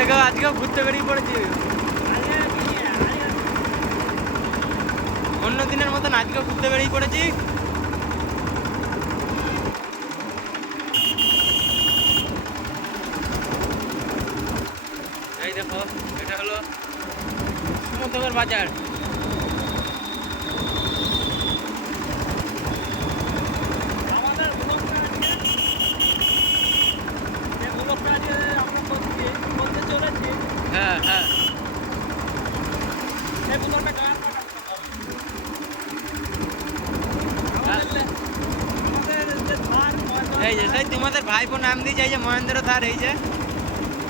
থেকেও আজকেও ঘুরতে বেরিয়ে পড়েছি। অন্য দিনের মতন আজকেও ঘুরতে বেরিয়ে পড়েছি। দেখো, এটা হলো সুমন্তগর বাজার আমাদের ব্লগটা আজকে যে ব্লগটা আজকে আমরা করছি করতে চলেছি হ্যাঁ হ্যাঁ সেই ব্লগটা গান আমাদের আমাদের যে ধান এই যে সেই তোমাদের ভাইপো নাম দিয়েছে এই যে মহেন্দ্র থার এই যে।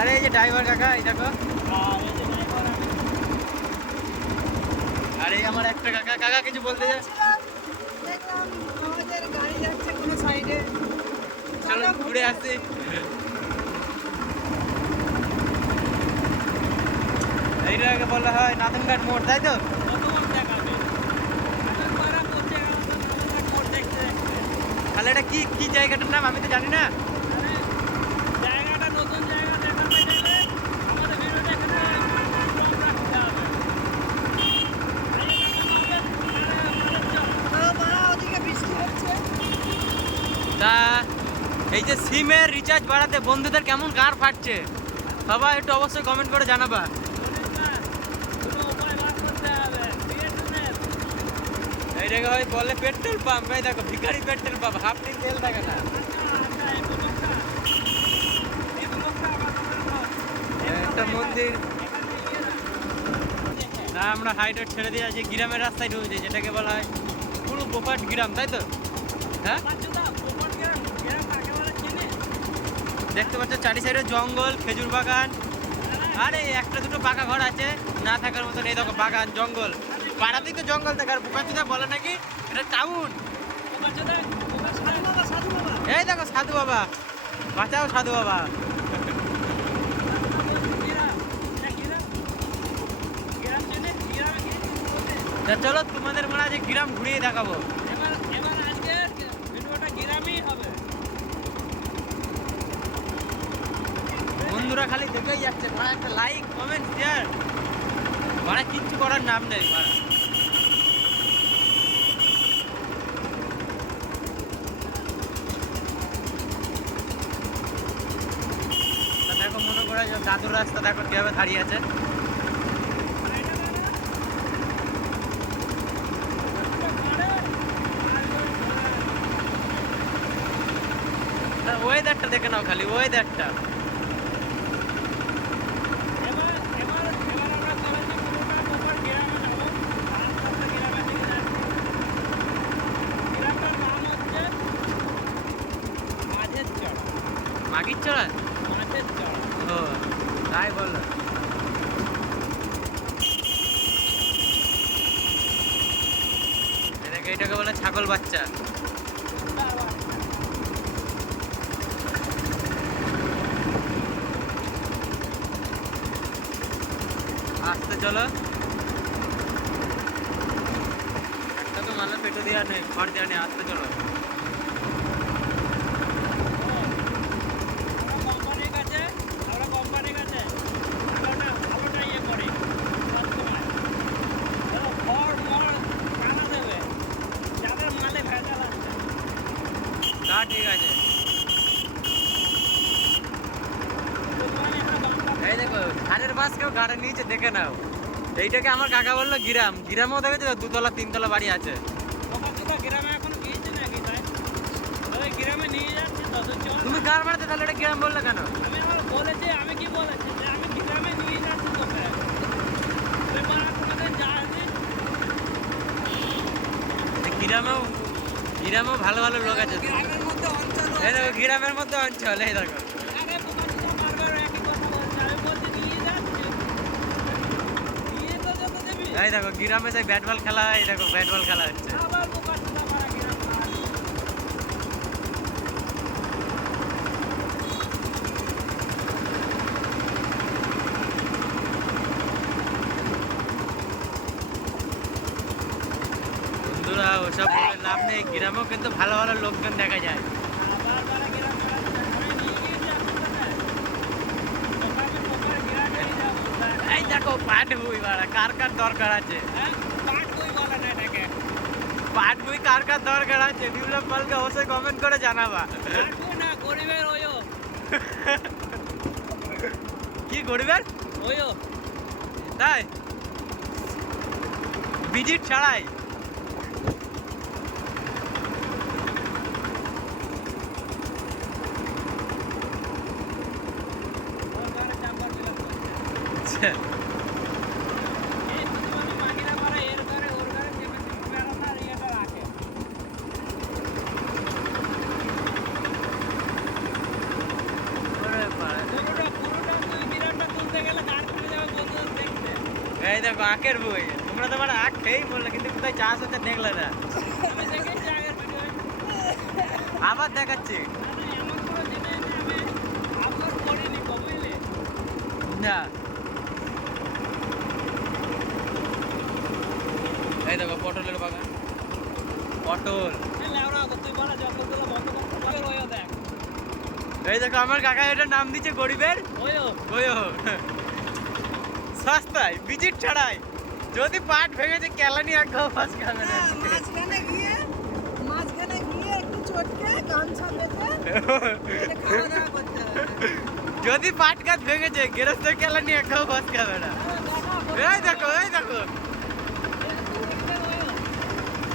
আরে এই যে ড্রাইভার কাকা এই দেখো। আর আমার একটা কাকা। কাকা কিছু বলতে সাইডে। চলো ঘুরে আসি। এইটাকে বলা হয় নাতনঘাট মোড় তাই তো কতবার দেখাবে এখন পরে পৌঁছে গেল তো নামটা কোড দেখতে দেখতে তাহলে এটা কি কি জায়গাটার নাম আমি তো জানি না। জায়গাটা নতুন তা, এই যে সিমের রিচার্জ বাড়াতে বন্ধুদের কেমন গাঁর ফাটছে? সবাই একটু অবশ্যই কমেন্ট করে জানাবা কোনো উপায় বার করতে হবে বিএসএনএল এইটাকে হয় বলে পেট্রোল পাম্প? এই দেখো পেট্রোল পাম্প তেল থাকে না। একটা মন্দির। আমরা হাইটর ছেড়ে দিয়ে আছি গ্রামের রাস্তায় ঢুকেছি যেটাকে বলা হয় পুরো বোপাট গ্রাম, তাই তো? হ্যাঁ? দেখতে পাচ্ছ চারি সাইডে জঙ্গল, খেজুর বাগান। আরে, একটা দুটো পাকা ঘর আছে, না থাকার মতন, এই দেখো, বাগান, জঙ্গল। পাড়াতেই তো জঙ্গল থাকে আর বোকাচুদা বলে নাকি? এটা টাউন। এই দেখো সাধু বাবা। বাঁচাও সাধু বাবা। তা চলো তোমাদের মনে আছে গ্রাম ঘুরিয়ে দেখাবো। বন্ধুরা খালি দেখেই যাচ্ছে। একটা লাইক কমেন্ট শেয়ার ভাড়া কিচ্ছু করার নাম নেই, ভাড়া তা দেখো মনে করে যে দাদুর রাস্তা দেখো কীভাবে দাঁড়িয়ে আছে। ওয়েদারটা দেখে নাও খালি ওয়েদারটা মাগির চড়া? মাঝের চড়া? ও তাই বলল এটাকে বলে ছাগল বাচ্চা। আসতে চলো। একটা তো মালা পেটে দেওয়া নেই খড় দেওয়া নেই, আসতে চলো আমরা কোম্পানির কাছে আমরা কোম্পানির কাছে ভালোটা ভালোটা ইয়ে করি সবসময় ধরো খড় মড় কানা দেবে যাদের মালে ভেজাল আছে তা ঠিক আছে। এই দেখো বাস কেউ নিচে দেখে নাও। এইটাকে আমার কাকা বলল গিরাম। গিরামও দেখেছ দুতলা তিনতলা বাড়ি আছে। গ্রামে এখন গিয়েছে নাকি তাই গ্রামে নিয়ে যাচ্ছি তো তো চল। তুমি কার বাড়িতে? তাহলে এটা গিরাম বললে কেন? আমি আমার বলেছি আমি কি বলেছি? যে আমি গ্রামে নিয়ে যাচ্ছি তোকে তুই কোনোদিন যাসনি গিরামেও গিরামেও ভালো ভালো লোক আছে। গ্রামের মধ্যে অঞ্চল, এই দেখো। এই দেখো, গ্রামে যে ব্যাট বল খেলা হয়, এই দেখো ব্যাট বল খেলা হচ্ছে। বন্ধুরা, ওসব লাভ নেই। গ্রামেও কিন্তু ভালো ভালো লোকজন দেখা যায় আবার বারা গ্রাম আমি নিয়ে গিয়েছি আপনাদের দোকানে দোকানে দেখো পাট বই বাড়া কার কার দরকার আছে? হ্যাঁ? পাট বই কার কার দরকার আছে? বিপ্লব পালকে অবশ্যই কমেন্ট করে জানাবা। না গরিবের ওইও কি গরিবের? ওইও তাই? ভিজিট ছাড়াই। ওর ঘরে চাম্বার বিলাপ করছে আচ্ছা, এই শুধু আমি মাটিটা মারা এর ঘরে ওর ঘরে চেপে চেপে বেড়াতে আর ইয়েটা রাখে ওরে বাড়া। পুরোটা পুরোটা তুই বিরাটটা তুলতে গেলে গান খুলে যাবে বন্ধুদের দেখতে এই দেখো আখের বই। তোমরা তো মানে আখ খেয়েই বললে কিন্তু কোথায় চাষ হচ্ছে দেখলে না। আবার দেখাচ্ছি। না। এই দেখো পটলের বাগান। পটল। এই দেখ আমার কাকা এটা নাম দিচ্ছে গরিবের। ওইও ওইও সস্তায় ভিজিট ছাড়াই। যদি পাট ভেঙেছে কেলানি এক ঘাও ফাঁস খাবে না হ্যাঁ, মাঝখানে গিয়ে মাঝখানে গিয়ে একটু চটকে গামছা খাওয়া দাওয়া করতে যদি পাট গাছ ভেঙেছে গেরস্তের কেলানি এক ঘাও ফাঁস খাবে না এই দেখো এই দেখো।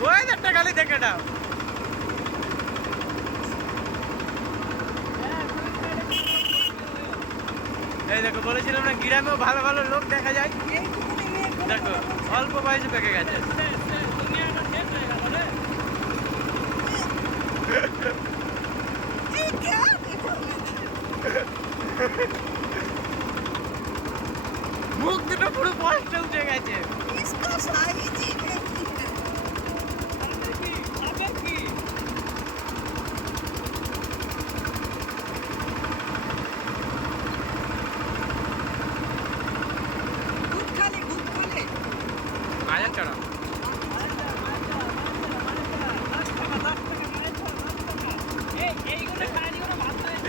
ওই একটা খালি দেখে নাও। এই দেখো, বলেছিলাম না গ্রামেও ভালো ভালো লোক দেখা যায়। দেখো, অল্প বয়সে পেকে গেছে। মুখ দুটো পুরো বয়সটা উঠে গেছে।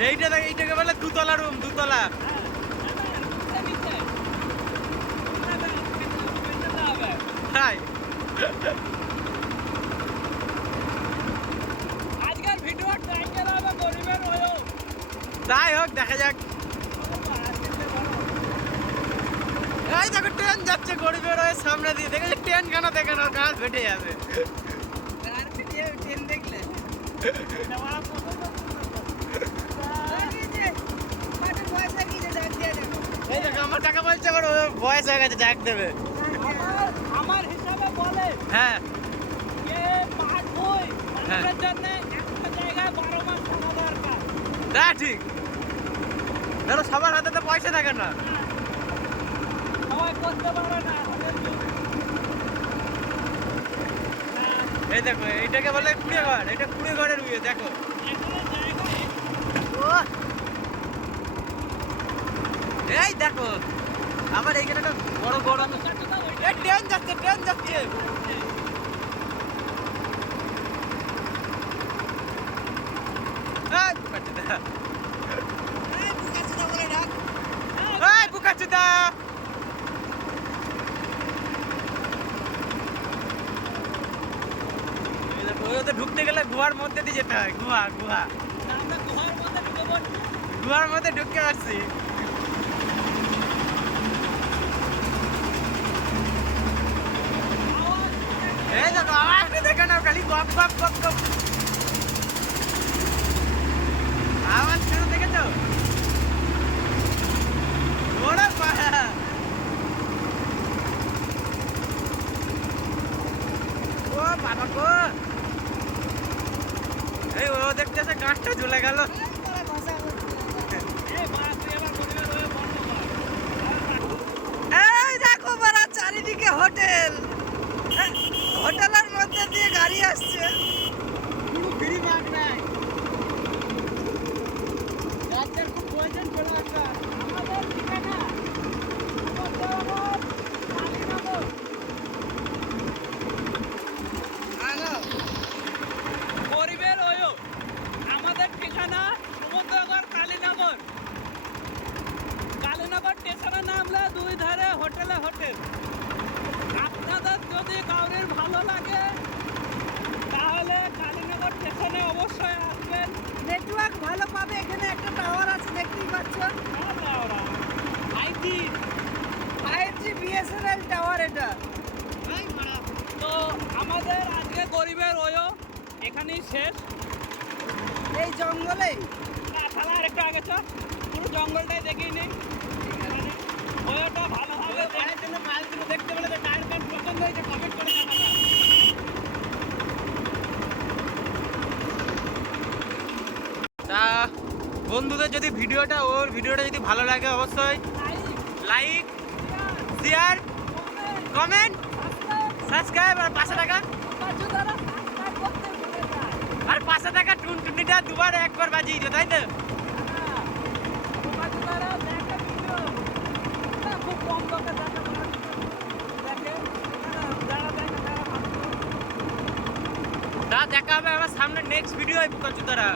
এইটা দেখ এইটাকে বলে দুতলা রুম দুতলা। হাই। আজকাল ভিডিও ট্রাইকেল হবে গরিবের হয়েও তাই হোক দেখা যাক। এই দেখো ট্রেন যাচ্ছে গরিবের হয়ে সামনে দিয়ে। দেখে ট্রেন কেন দেখে না গাছ ফেটে যাবে ট্রেন দেখলে লাগিয়েছে পাটের বয়স লাগিয়েছে ডাক দিয়ে দেখো এই দেখো আমার টাকা বলছে আবার বয়স হয়ে গেছে ডাক দেবে। আমার হিসাবে বলে হ্যাঁ। হ্যাঁ। ঠিক। ধরো সবার হাতে তো পয়সা থাকে না। হ্যাঁ, এই দেখো এইটাকে বলে কুড়ে ঘর এটা কুড়ে ঘরের বিয়ে দেখো। এখানে ও এই দেখো আবার এইখানে একটা বড় বড় ট্রেন যাচ্ছে ট্রেন যাচ্ছে। বুকাচুদা ওতে ঢুকতে গেলে গুহার মধ্যে দিয়ে যেতে হয় গুহা গুহা। আমরা গুহার মধ্যে ঢুকে গুহার মধ্যে ঢুকে আসছি। এই দেখো আওয়াজটা দেখে নাও, খালি গপ গপ গপ গপ। আওয়াজ কেন দেখেছ? ওরে বাবা। ও বাবা গো। এই ও দেখতেছে, গাছটা ঝুলে গেল এই তোরা ভাষা করছিস এই বাস তুই আবার গরিবের হয়ে বন্ধ কর এই দেখো বারা চারিদিকে হোটেল এই, হোটেলের মধ্যে দিয়ে গাড়ি আসছে পুরো ফ্রি বাগ নাই রাজ্যের খুব প্রয়োজন ছিল একটা আমাদের ঠিকানা মুজফ্ফরনগর, কালীনগর। হ্যালো গরিবের ওয়ো আমাদের ঠিকানা সমুদ্রগড় কালীনগর কালীনগর স্টেশনে নামলে দুই ধারে হোটেলে হোটেল আপনাদের যদি কাউরির ভালো লাগে তাহলে কালীনগর স্টেশনে অবশ্যই আসবেন নেটওয়ার্ক ভালো পাবে এখানে একটা টাওয়ার আছে দেখতেই পাচ্ছ IT five G BSNL tower এটা তো আমাদের আজকে গরিবের ওয়ো এখানেই শেষ। এই জঙ্গলেই। না তাহলে আরেকটু আগে চ পুরো জঙ্গলটাই দেখেই নেই ওয়োটা ভালোভাবে জন্য দেখতে পেলে পছন্দ হয়েছে কমেন্ট করে তা বন্ধুদের যদি ভিডিওটা ওর ভিডিওটা যদি ভালো লাগে অবশ্যই লাইক শেয়ার কমেন্ট সাবস্ক্রাইব আর পাঁচশো টাকা আর পাশে থাকা টুনটুনিটা দুবার একবার বাজিয়ে দিও তাই তো? দেখে হবে আমার সামনে নেক্সট ভিডিও হয় চুতারা